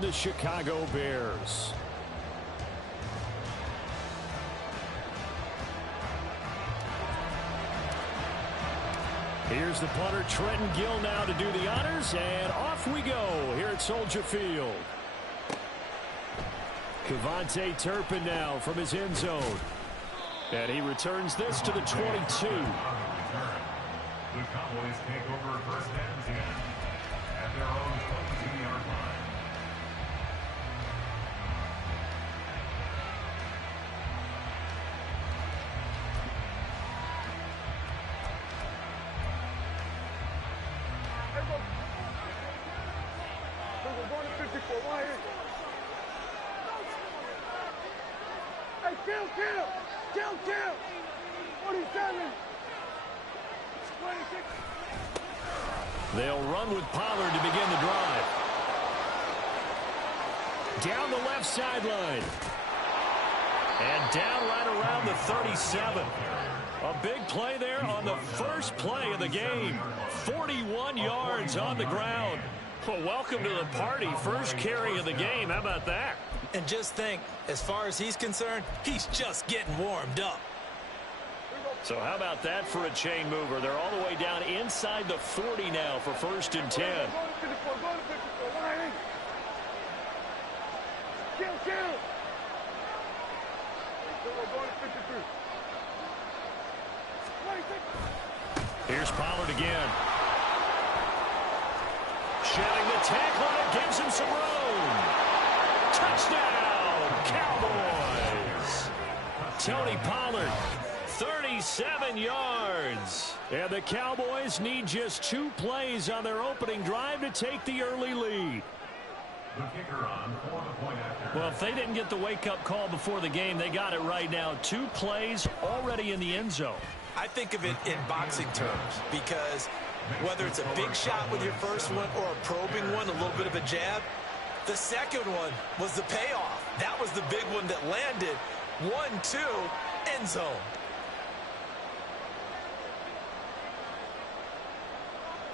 on the Chicago Bears. Here's the punter, Trenton Gill, now to do the honors, and off we go here at Soldier Field. Kevontae Turpin now from his end zone. And he returns this to the 22. The Cowboys take over first and 10 at their own 22-yard line. Kill! 47! 26! They'll run with Pollard to begin the drive. Down the left sideline. And down right around the 37. A big play there on the first play of the game. 41 yards on the ground. Well, welcome to the party. First carry of the game. How about that? And just think, as far as he's concerned, he's just getting warmed up. So how about that for a chain mover? They're all the way down inside the 40 now for first and 10. Here's Pollard again. Shedding the tackle, and it gives him some room. Touchdown, Cowboys. Tony Pollard, 37 yards. And the Cowboys need just 2 plays on their opening drive to take the early lead. The kicker on for the point after. Well, if they didn't get the wake-up call before the game, they got it right now. 2 plays already in the end zone. I think of it in boxing terms because whether it's a big shot with your first one or a probing one, a little bit of a jab, the second one was the payoff. That was the big one that landed. 1-2, end zone.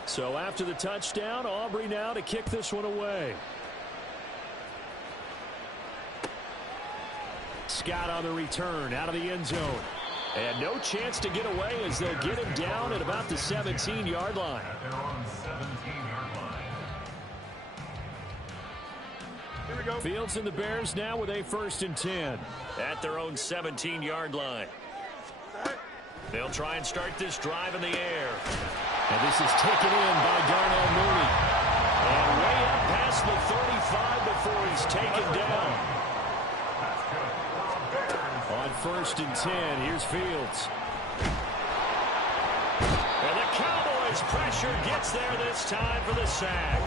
So after the touchdown, Aubrey now to kick this one away. Scott on the return out of the end zone. And no chance to get away as they'll get him down at about the 17-yard line. At their own 17-yard line. Here we go. Fields and the Bears now with a first and 10 at their own 17-yard line. They'll try and start this drive in the air. And this is taken in by Darnell Mooney. And way up past the 35 before he's taken down. On first and 10, here's Fields. And the Cowboys pressure gets there this time for the sack.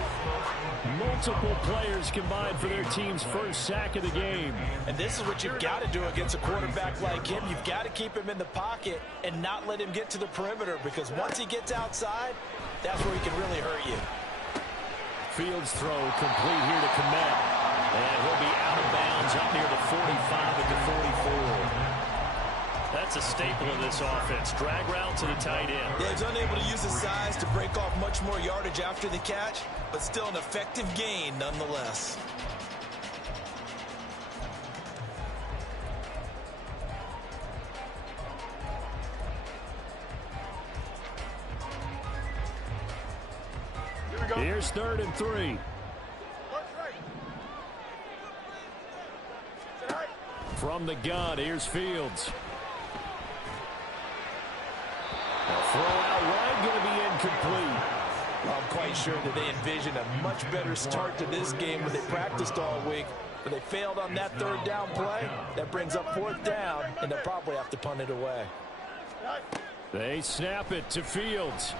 Multiple players combined for their team's first sack of the game. And this is what you've got to do against a quarterback like him. You've got to keep him in the pocket and not let him get to the perimeter, because once he gets outside, that's where he can really hurt you. Fields throw complete here to Kmet. And he'll be out of bounds up near the 45 at the 44. That's a staple of this offense. Drag route to the tight end. Yeah, he's unable to use his size to break off much more yardage after the catch, but still an effective gain nonetheless. Here we go. Here's 3rd and 3. From the gun, here's Fields. The throw out wide, going to be incomplete. I'm quite sure that they envisioned a much better start to this game when they practiced all week, but they failed on that 3rd down play. That brings up 4th down, and they'll probably have to punt it away. They snap it to Fields.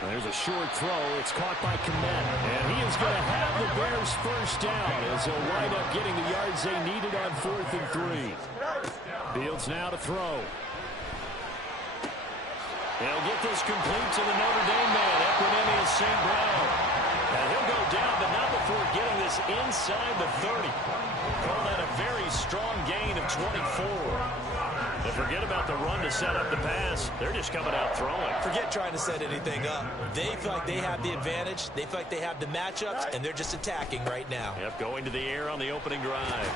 There's a short throw. It's caught by Kmet. And he is going to have the Bears first down as they'll wind up getting the yards they needed on 4th and 3. Fields now to throw. They'll get this complete to the Notre Dame man, Equinemius St. Brown. And he'll go down, but not before getting this inside the 30. Call that a very strong gain of 24. But forget about the run to set up the pass. They're just coming out throwing. Forget trying to set anything up. They feel like they have the advantage. They feel like they have the matchups, and they're just attacking right now. Yep, going to the air on the opening drive.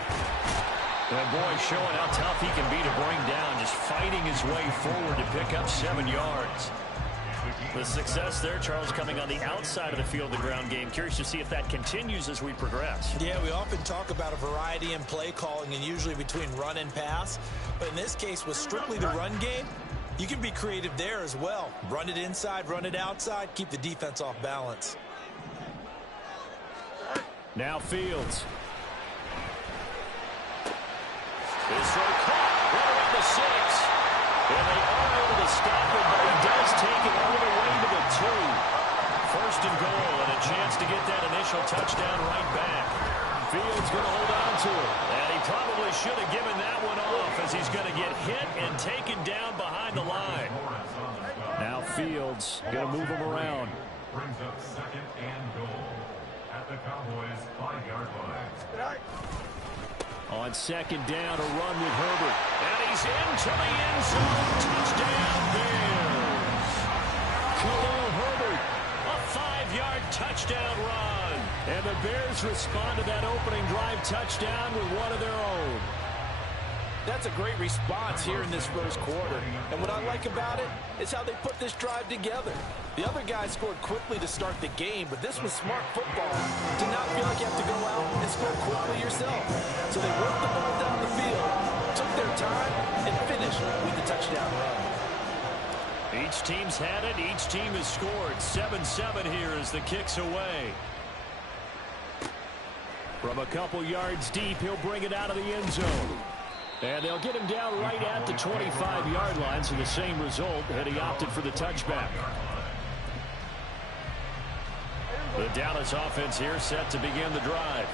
And boy, showing how tough he can be to bring down, just fighting his way forward to pick up 7 yards. The success there, Charles, coming on the outside of the field, the ground game. Curious to see if that continues as we progress. Yeah, we often talk about a variety in play calling and usually between run and pass. But in this case, with strictly the run game, you can be creative there as well. Run it inside, run it outside, keep the defense off balance. Now Fields. This throw caught right around the 6. And they are able to stop him, but he does take it all the way to the 2. First and goal, and a chance to get that initial touchdown right back. Fields going to hold on to it. And he probably should have given that one off as he's going to get hit and taken down behind the line. Now Fields going to move him around. Brings up second and goal at the Cowboys' 5-yard line. On second down, a run with Herbert. And he's into the end zone. Touchdown, Bears. Khalil Herbert, a 5-yard touchdown run. And the Bears respond to that opening drive touchdown with one of their own. That's a great response here in this first quarter. And what I like about it is how they put this drive together. The other guys scored quickly to start the game, but this was smart football. To not feel like you have to go out and score quickly yourself. So they worked the ball down the field, took their time, and finished with the touchdown run. Each team's had it. Each team has scored. 7-7 here as the kick's away. From a couple yards deep, he'll bring it out of the end zone. And they'll get him down right at the 25-yard line, so the same result, and he opted for the touchback. The Dallas offense here set to begin the drive.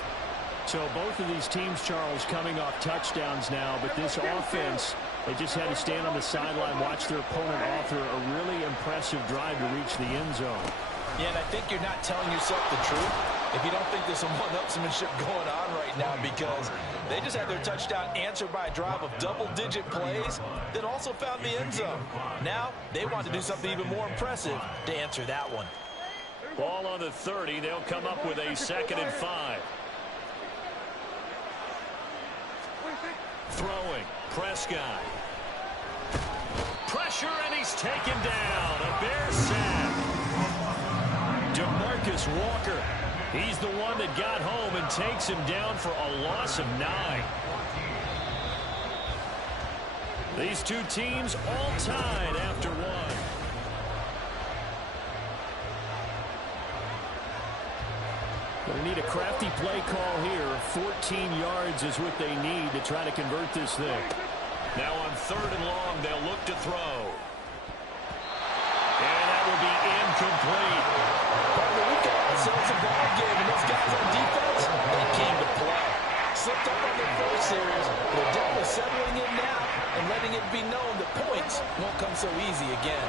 So both of these teams, Charles, coming off touchdowns now, but this offense, they just had to stand on the sideline, watch their opponent author a really impressive drive to reach the end zone. Yeah, and I think you're not telling yourself the truth if you don't think there's some one-upsmanship going on right now, because they just had their touchdown answered by a drive of double-digit plays that also found the end zone. Now they want to do something even more impressive to answer that one. Ball on the 30. They'll come up with a 2nd and 5. Throwing. Prescott. Pressure, and he's taken down. A Bear sack. DeMarcus Walker. He's the one that got home and takes him down for a loss of 9. These two teams all tied after 1. Going to need a crafty play call here. 14 yards is what they need to try to convert this thing. Now on 3rd and long, they'll look to throw. And that will be incomplete. Partner, we got ourselves a ball game, and those guys on defense, they came to play. Slipped up on their first series, but they're definitely settling in now and letting it be known that points won't come so easy again.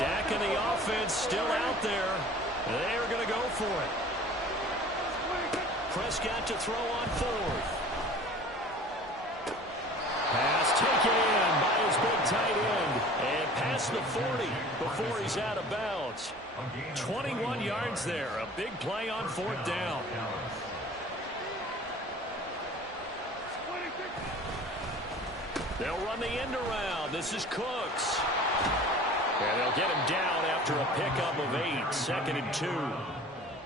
Dak and the offense still out there. They are going to go for it. Prescott to throw on 4th. Pass taken in by his big tight end. And past the 40 before he's out of bounds. 21 yards there. A big play on 4th down. They'll run the end around. This is Cooks. And they'll get him down after a pickup of 8. 2nd and 2.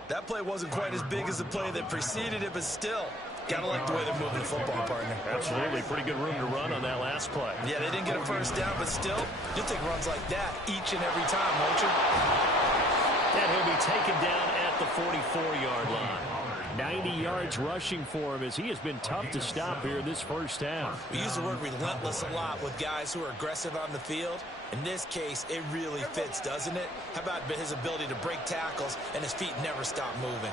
That play wasn't quite as big as the play that preceded it, but still, gotta like the way they're moving the football, partner. Absolutely. Pretty good room to run on that last play. Yeah, they didn't get a first down, but still, you'll take runs like that each and every time, won't you? And he'll be taken down at the 44-yard line. 90 yards rushing for him as he has been tough to stop here this first half. We use the word relentless a lot with guys who are aggressive on the field. In this case, it really fits, doesn't it? How about his ability to break tackles and his feet never stop moving?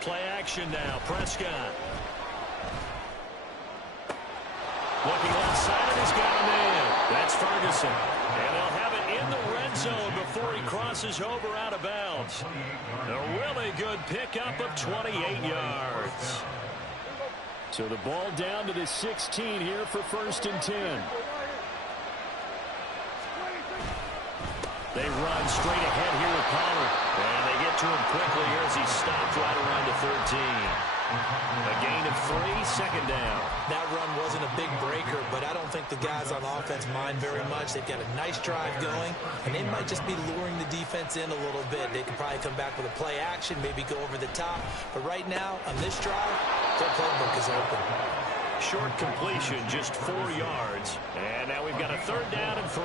Play action now. Prescott. Looking onside, and he's got a man. That's Ferguson. And they'll have it in the red zone before he crosses over out of bounds. A really good pickup of 28 yards. So the ball down to the 16 here for 1st and 10. They run straight ahead here with Pollard. And they get to him quickly here as he stopped right around the 13. A gain of 3, 2nd down. That run wasn't a big breaker, but I don't think the guys on offense mind very much. They've got a nice drive going, and they might just be luring the defense in a little bit. They can probably come back with a play action, maybe go over the top. But right now, on this drive, their playbook is open. Short completion, just 4 yards. And now we've got a 3rd down and 3.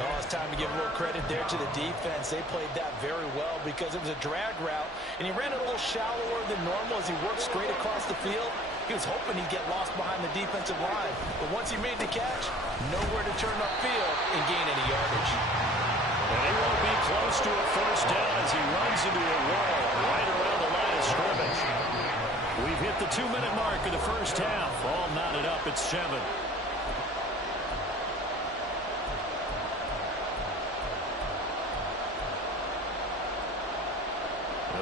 Oh, it's time to give a little credit there to the defense. They played that very well because it was a drag route, and he ran it a little shallower than normal as he worked straight across the field. He was hoping he'd get lost behind the defensive line. But once he made the catch, nowhere to turn upfield and gain any yardage. And he won't be close to a 1st down as he runs into a wall right around the line of scrimmage. We've hit the 2-minute mark of the 1st half. All knotted up at 7.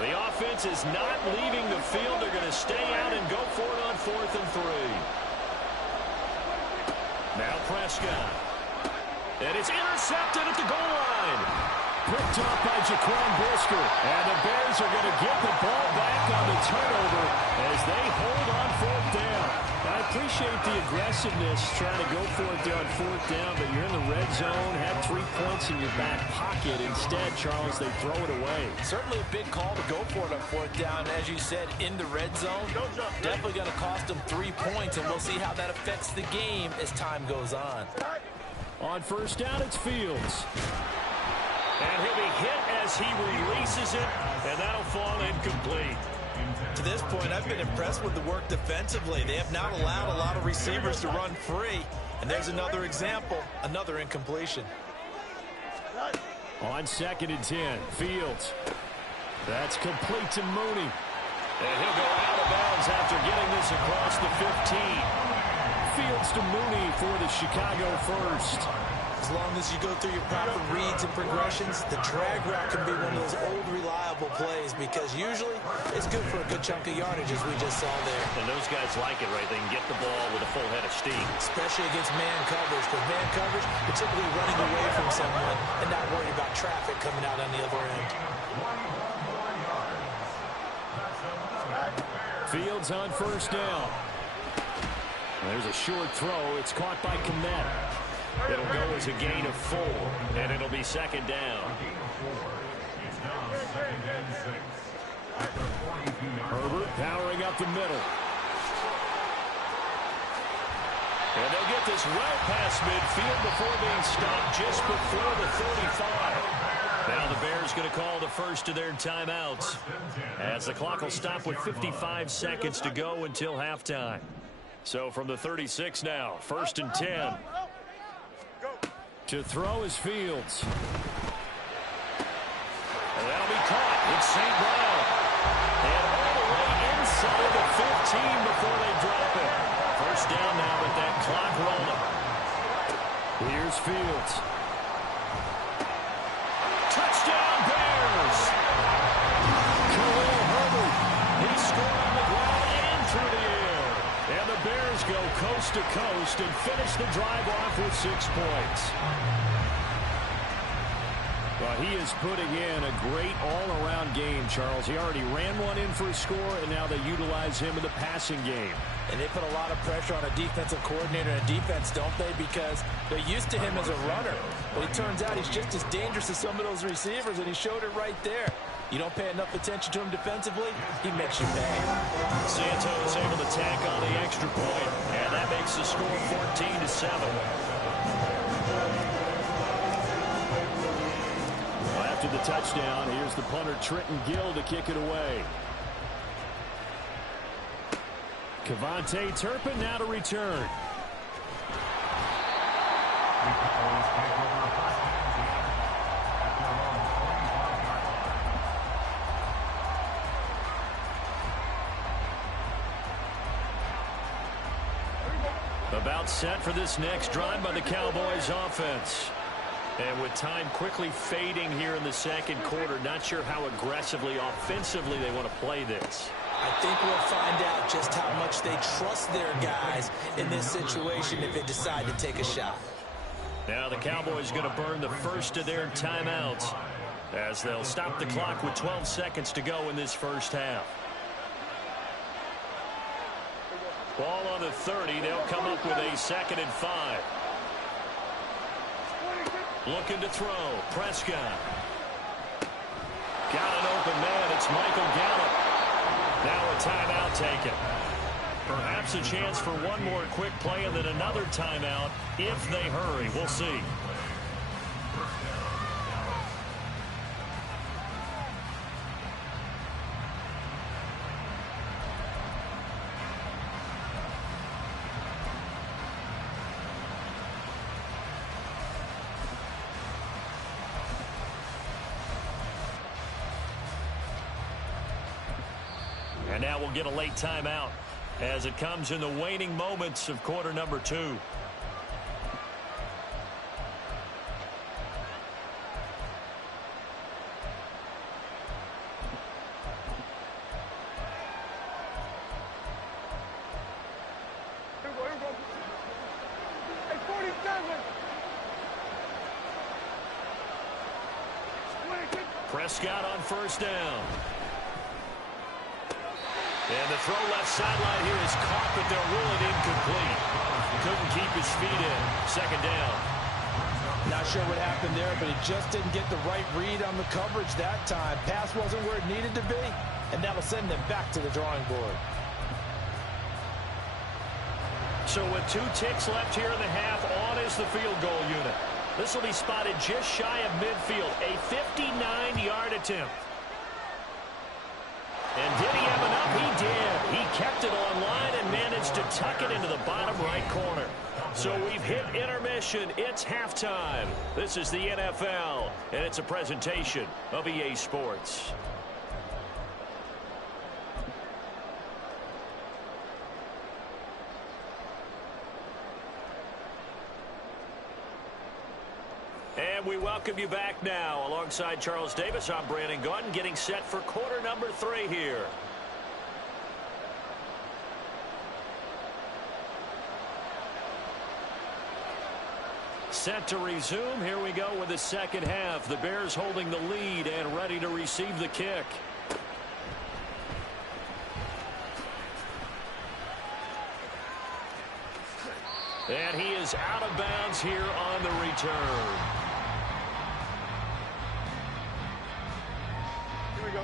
The offense is not leaving the field. They're going to stay out and go for it on 4th and 3. Now Prescott. And it's intercepted at the goal line. Picked up by Jaquan Brisker. And the Bears are going to get the ball back on the turnover as they hold on 4th down. I appreciate the aggressiveness trying to go for it there on 4th down, but you're in the red zone, have 3 points in your back pocket. Instead, Charles, they throw it away. Certainly a big call to go for it on 4th down. As you said, in the red zone, definitely going to cost them 3 points, and we'll see how that affects the game as time goes on. On 1st down, it's Fields. And he'll be hit as he releases it, and that'll fall incomplete. To this point, I've been impressed with the work defensively. They have not allowed a lot of receivers to run free. And there's another example, another incompletion. On 2nd and 10, Fields. That's complete to Mooney. And he'll go out of bounds after getting this across the 15. Fields to Mooney for the Chicago 1st. As long as you go through your proper reads and progressions, the drag route can be one of those old reliable plays because usually it's good for a good chunk of yardage as we just saw there. And those guys like it, right? They can get the ball with a full head of steam. Especially against man coverage, because man coverage, you're typically running away from someone and not worried about traffic coming out on the other end. Fields on 1st down. There's a short throw. It's caught by Kmet. It'll go as a gain of 4, and it'll be 2nd down. Herbert powering up the middle. And they'll get this well past midfield before being stopped just before the 35. Now the Bears going to call the first of their timeouts as the clock will stop with 55 seconds to go until halftime. So from the 36 now, 1st and 10. To throw is Fields. And that'll be caught. It's St. Brown. And all the way inside the 15 before they drop it. 1st down now with that clock rolling. Here's Fields. Touchdown Bears. Khalil Herbert. He scored on the ground and through the air. And the Bears go coast to coast and finish the drive off with 6 points. Well, he is putting in a great all-around game, Charles. He already ran one in for a score, and now they utilize him in the passing game. And they put a lot of pressure on a defensive coordinator and defense, don't they? Because they're used to him as a runner. But it turns out he's just as dangerous as some of those receivers, and he showed it right there. You don't pay enough attention to him defensively, he makes you pay. Santos able to tack on the extra point, and that makes the score 14-7. Well, after the touchdown, here's the punter Trenton Gill to kick it away. Kevontae Turpin now to return. About set for this next drive by the Cowboys offense. And with time quickly fading here in the 2nd quarter, not sure how aggressively, offensively they want to play this. I think we'll find out just how much they trust their guys in this situation if they decide to take a shot. Now the Cowboys going to burn the first of their timeouts as they'll stop the clock with 12 seconds to go in this first half. Ball on the 30. They'll come up with a 2nd and 5. Looking to throw. Prescott. Got an open man. It's Michael Gallup. Now a timeout taken. Perhaps a chance for one more quick play and then another timeout if they hurry. We'll see. And now we'll get a late timeout as it comes in the waning moments of quarter number 2. Here we go. Hey, 47. Prescott on first down. And the throw left sideline here is caught, but they'll rule it incomplete. Couldn't keep his feet in. 2nd down. Not sure what happened there, but he just didn't get the right read on the coverage that time. Pass wasn't where it needed to be, and that'll send them back to the drawing board. So with 2 ticks left here in the half, on is the field goal unit. This will be spotted just shy of midfield. A 59-yard attempt. And did he have enough? He did. He kept it on line and managed to tuck it into the bottom right corner. So we've hit intermission. It's halftime. This is the NFL, and it's a presentation of EA Sports. And we welcome you back now. Alongside Charles Davis, I'm Brandon Gaudin, getting set for quarter number 3 here. Set to resume. Here we go with the second half. The Bears holding the lead and ready to receive the kick. And he is out of bounds here on the return.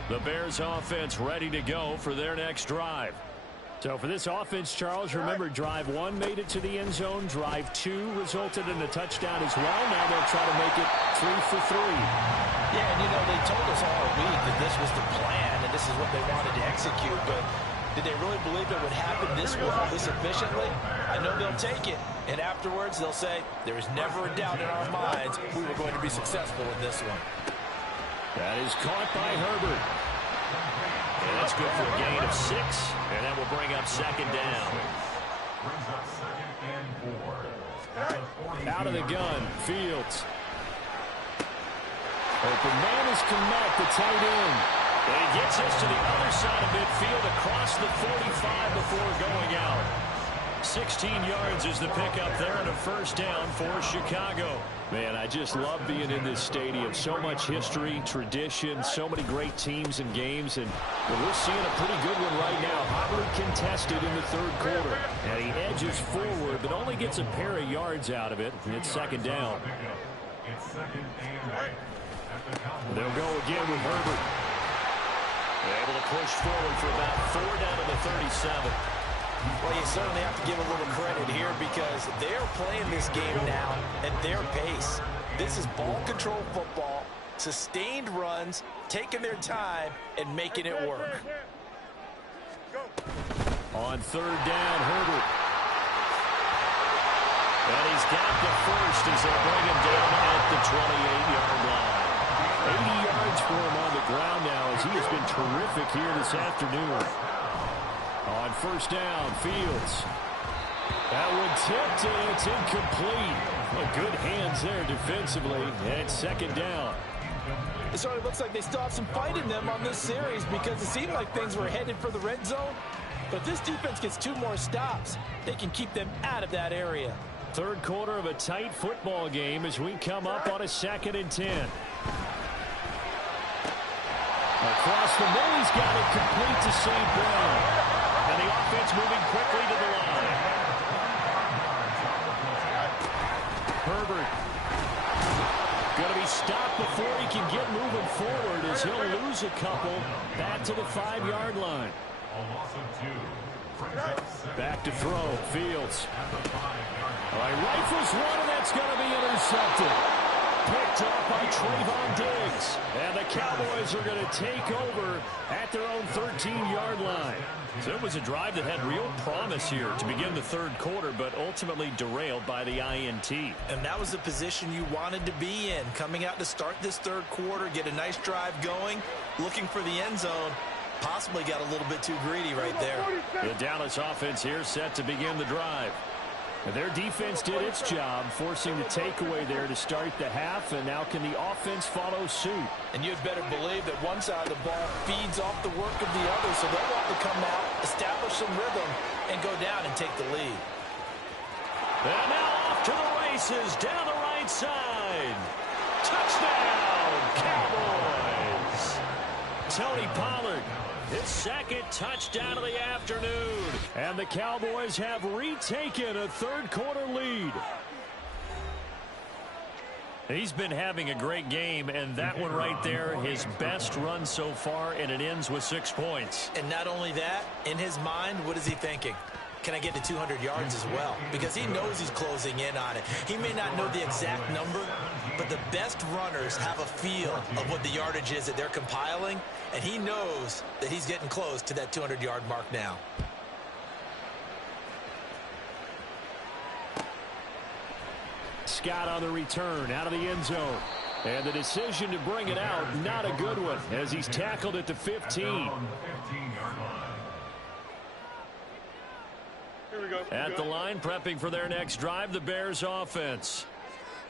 The Bears offense ready to go for their next drive. So for this offense, Charles, remember drive 1 made it to the end zone. Drive 2 resulted in a touchdown as well. Now they'll try to make it 3 for 3. Yeah, and you know, they told us all week that this was the plan and this is what they wanted to execute, but did they really believe it would happen this well, this efficiently? I know they'll take it, and afterwards they'll say, there was never a doubt in our minds we were going to be successful in this one. That is caught by Herbert. And that's good for a gain of 6, and that will bring up 2nd down. Out of the gun, Fields. Open man is Kmet, the tight end. And he gets us to the other side of midfield across the 45 before going out. 16 yards is the pickup there and a first down for Chicago. Man, I just love being in this stadium. So much history, tradition, so many great teams and games. And we're seeing a pretty good one right now. Hotly contested in the 3rd quarter. And he edges forward, but only gets a pair of yards out of it. And it's 2nd down. They'll go again with Herbert. They're able to push forward for about 4 down to the 37. Well, you certainly have to give a little credit here because they're playing this game now at their pace. This is ball control football, sustained runs, taking their time, and making it work. On 3rd down, Herbert. And he's got the first as they bring him down at the 28-yard line. 80 yards for him on the ground now as he has been terrific here this afternoon. On 1st down, Fields. That one tipped, and it's incomplete. Well, good hands there defensively, and it's 2nd down. It certainly looks like they still have some fight in them on this series because it seemed like things were headed for the red zone. But if this defense gets 2 more stops, they can keep them out of that area. Third quarter of a tight football game as we come up on a 2nd and 10. Across the middle, he's got it complete to St. Brown. And the offense moving quickly to the line. Herbert going to be stopped before he can get moving forward as he'll lose a couple back to the 5-yard line. Back to throw. Fields. All right, rifles one, and that's going to be intercepted. Picked up by Trayvon Diggs. And the Cowboys are going to take over at their own 13-yard line. So it was a drive that had real promise here to begin the third quarter, but ultimately derailed by the INT. And that was the position you wanted to be in. Coming out to start this third quarter, get a nice drive going, looking for the end zone. Possibly got a little bit too greedy right there. The Dallas offense here set to begin the drive. Their defense did its job, forcing the takeaway there to start the half, and now can the offense follow suit? And you'd better believe that one side of the ball feeds off the work of the other, so they'll want to come out, establish some rhythm, and go down and take the lead. And now off to the races, down the right side. Touchdown, Cowboys! Tony Pollard, his 2nd touchdown of the afternoon. And the Cowboys have retaken a third quarter lead. He's been having a great game, and that one right there, his best run so far, and it ends with 6 points. And not only that, in his mind, what is he thinking? Can I get to 200 yards as well? Because he knows he's closing in on it. He may not know the exact number, but the best runners have a feel of what the yardage is that they're compiling, and he knows that he's getting close to that 200-yard mark now. Scott on the return, out of the end zone. And the decision to bring it out, not a good one, as he's tackled at the 15. At the line, prepping for their next drive, the Bears offense.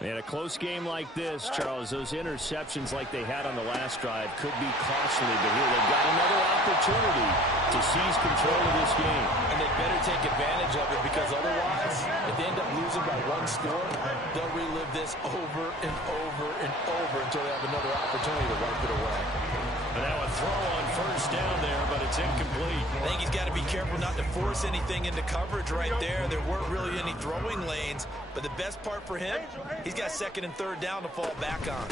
In a close game like this, Charles, those interceptions like they had on the last drive could be costly, but here they've got another opportunity to seize control of this game. And they better take advantage of it, because otherwise, if they end up losing by 1 score, they'll relive this over and over and over until they have another opportunity to wipe it away. And now a throw on first down there, but it's incomplete. I think he's got to be careful not to force anything into coverage right there. There weren't really any throwing lanes, but the best part for him, he's got 2nd and 3rd down to fall back on.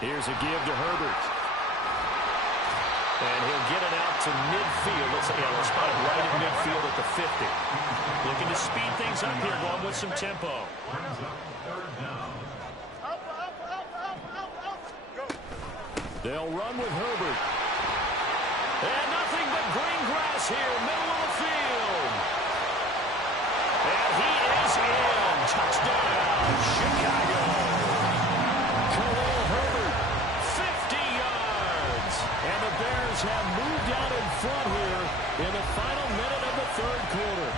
Here's a give to Herbert. And he'll get it out to midfield. Let's spot it right at midfield at the 50. Looking to speed things up here, going with some tempo. They'll run with Herbert. And nothing but green grass here, middle of the field. And he is in. Touchdown, Chicago. Khalil Herbert, 50 yards. And the Bears have moved out in front here in the final minute of the third quarter.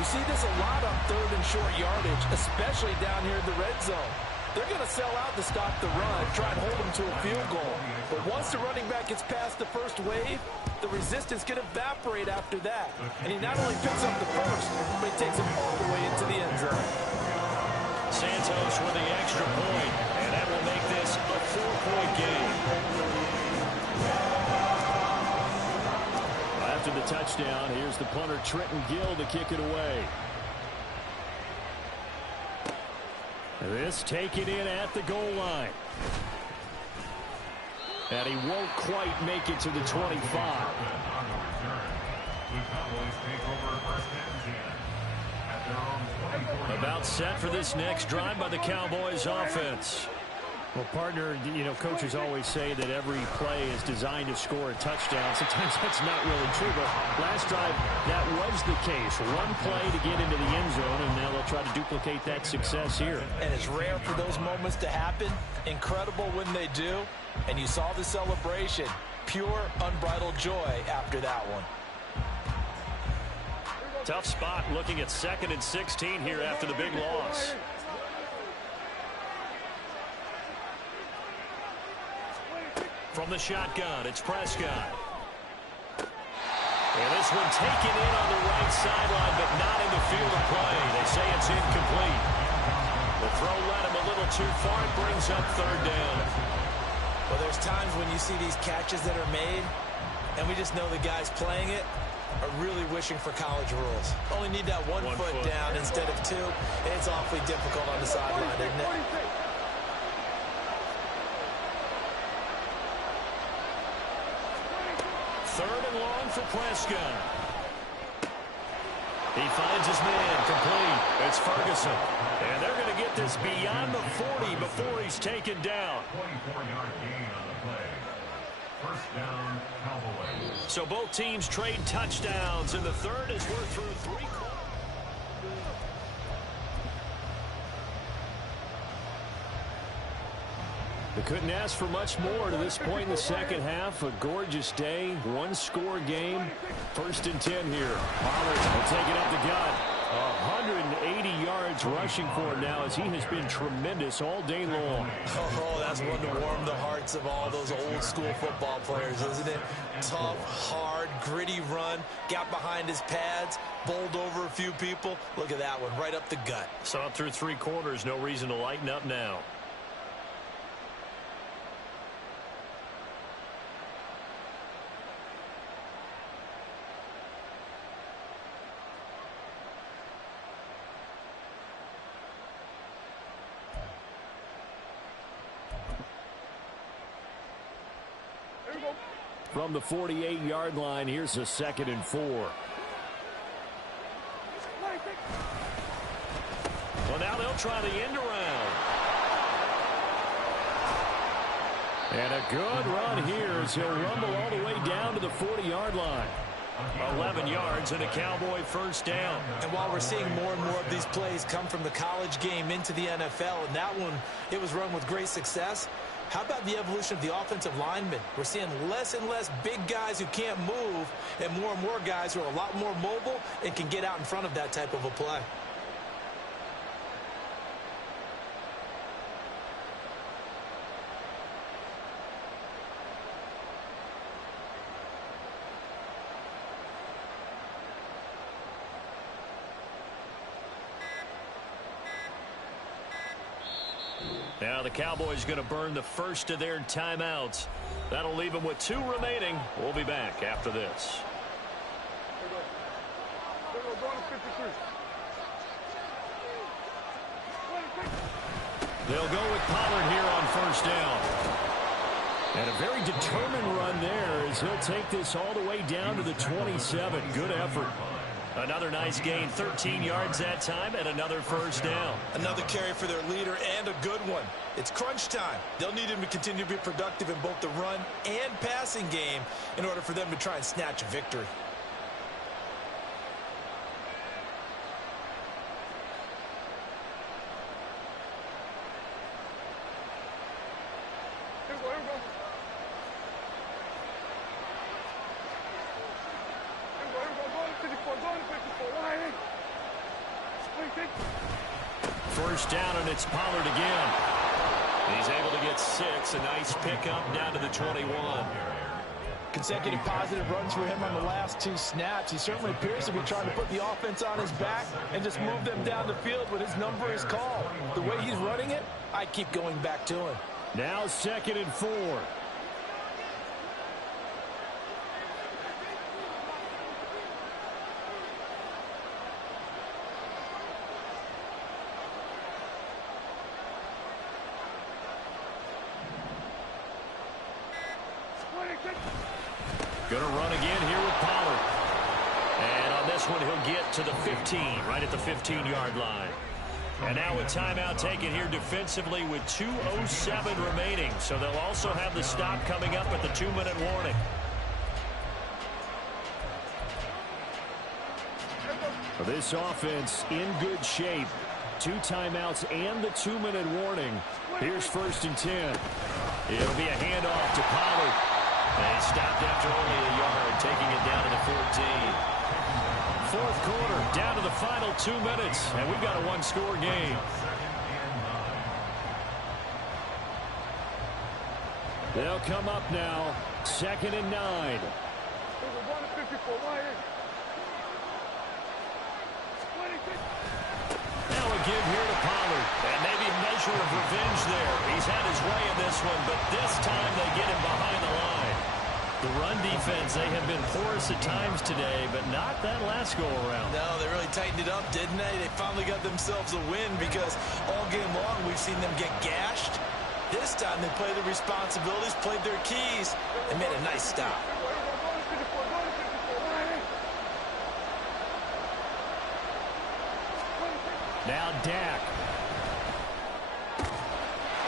We see this a lot on 3rd and short yardage, especially down here in the red zone. They're going to sell out to stop the run, try and hold them to a field goal. But once the running back gets past the first wave, the resistance can evaporate after that. And he not only picks up the first, but he takes him all the way into the end zone. Santos with the extra point, and that will make this a 4-point game. After the touchdown, here's the punter Trenton Gill to kick it away. This taken in at the goal line. And he won't quite make it to the 25. About set for this next drive by the Cowboys offense. Well, partner, coaches always say that every play is designed to score a touchdown. Sometimes that's not really true, but last drive, that was the case. One play to get into the end zone, and now they'll try to duplicate that success here. And it's rare for those moments to happen. Incredible when they do. And you saw the celebration. Pure, unbridled joy after that one. Tough spot looking at 2nd and 16 here after the big loss. From the shotgun, it's Prescott. And this one taken in on the right sideline, but not in the field of play. They say it's incomplete. The throw led him a little too far. It brings up third down. Well, there's times when you see these catches that are made, and we just know the guys playing it are really wishing for college rules. Only need that one foot down instead of two. It's awfully difficult on the sideline, isn't it? Third and long for Prescott. He finds his man, complete. It's Ferguson. And they're going to get this beyond the 40 before he's taken down. 24-yard gain on the play. First down, Cowboys. So both teams trade touchdowns in the third as we're through three quarters. They couldn't ask for much more to this point in the second half. A gorgeous day, one-score game. First and 10 here. Pollard will take it up the gut. 180 yards rushing for him now as he has been tremendous all day long. Oh, that's one to warm the hearts of all those old-school football players, isn't it? Tough, hard, gritty run. Got behind his pads, bowled over a few people. Look at that one, right up the gut. Saw it through three quarters. No reason to lighten up now. From the 48-yard line, here's a 2nd and 4. Well, now they'll try the end around. And a good run here as he'll rumble all the way down to the 40-yard line. 11 yards and a Cowboy first down. And while we're seeing more and more of these plays come from the college game into the NFL, and that one, it was run with great success. How about the evolution of the offensive linemen? We're seeing less and less big guys who can't move and more guys who are a lot more mobile and can get out in front of that type of a play. Now the Cowboys going to burn the first of their timeouts. That'll leave them with 2 remaining. We'll be back after this. They'll go with Pollard here on first down. And a very determined run there as he'll take this all the way down to the 27. Good effort. Another nice gain, 13 yards that time, and another first down. Another carry for their leader, and a good one. It's crunch time. They'll need him to continue to be productive in both the run and passing game in order for them to try and snatch a victory. First down, and it's Pollard again. He's able to get 6. A nice pickup down to the 21. Consecutive positive runs for him on the last 2 snaps. He certainly appears to be trying to put the offense on his back and just move them down the field when his number is called. The way he's running it, I keep going back to him. Now 2nd and 4. Going to run again here with Pollard. And on this one, he'll get to the 15, right at the 15-yard line. And now a timeout taken here defensively with 2:07 remaining. So they'll also have the stop coming up at the 2-minute warning. This offense in good shape. 2 timeouts and the 2-minute warning. Here's 1st and 10. It'll be a handoff to Pollard. And he stopped after only a yard, taking it down to the 14. 4th quarter, down to the final 2 minutes, and we've got a 1-score game. They'll come up now. 2nd and 9. There's a 154 right here. 26. Now a give here to Pollard. And maybe a measure of revenge there. He's had his way in this one, but this time they get him behind the line. The run defense, they have been porous at times today, but not that last go-around. No, they really tightened it up, didn't they? They finally got themselves a win because all game long we've seen them get gashed. This time they played the responsibilities, played their keys, and made a nice stop. Now Dak.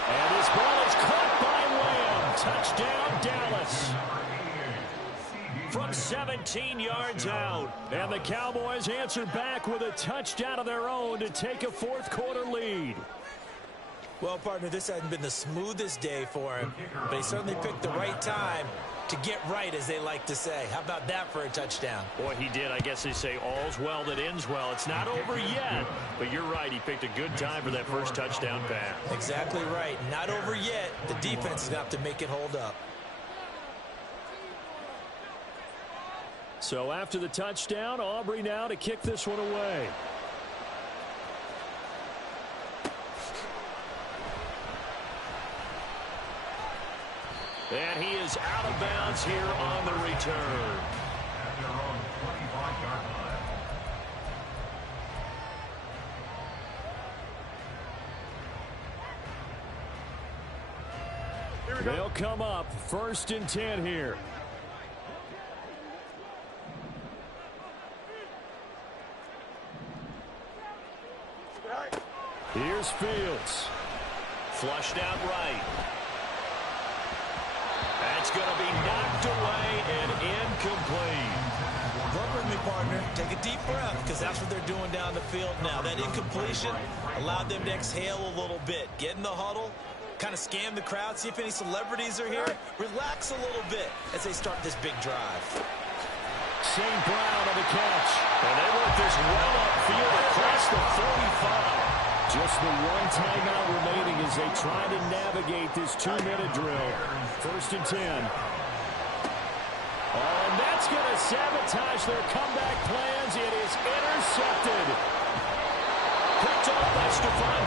And this ball is caught by Lamb. Touchdown, Dallas. From 17 yards out. And the Cowboys answer back with a touchdown of their own to take a fourth-quarter lead. Well, partner, this hasn't been the smoothest day for him, but he certainly picked the right time to get right, as they like to say. How about that for a touchdown? Boy, he did. I guess they say all's well that ends well. It's not over yet, but you're right. He picked a good time for that first touchdown pass. Exactly right. Not over yet. The defense is going to have to make it hold up. So after the touchdown, Aubrey now to kick this one away. And he is out of bounds here on the return. At their own 25-yard line. They'll come up 1st and 10 here. Here's Fields. Flushed out right. That's going to be knocked away and incomplete. Look with me, partner. Take a deep breath, because that's what they're doing down the field now. That incompletion allowed them to exhale a little bit. Get in the huddle, kind of scan the crowd, see if any celebrities are here. Relax a little bit as they start this big drive. St. Brown on the catch. And they work this well upfield across the 45. Just the one timeout remaining as they try to navigate this 2-minute drill. 1st and 10. Oh, and that's going to sabotage their comeback plans. It is intercepted. Picked off by Stephon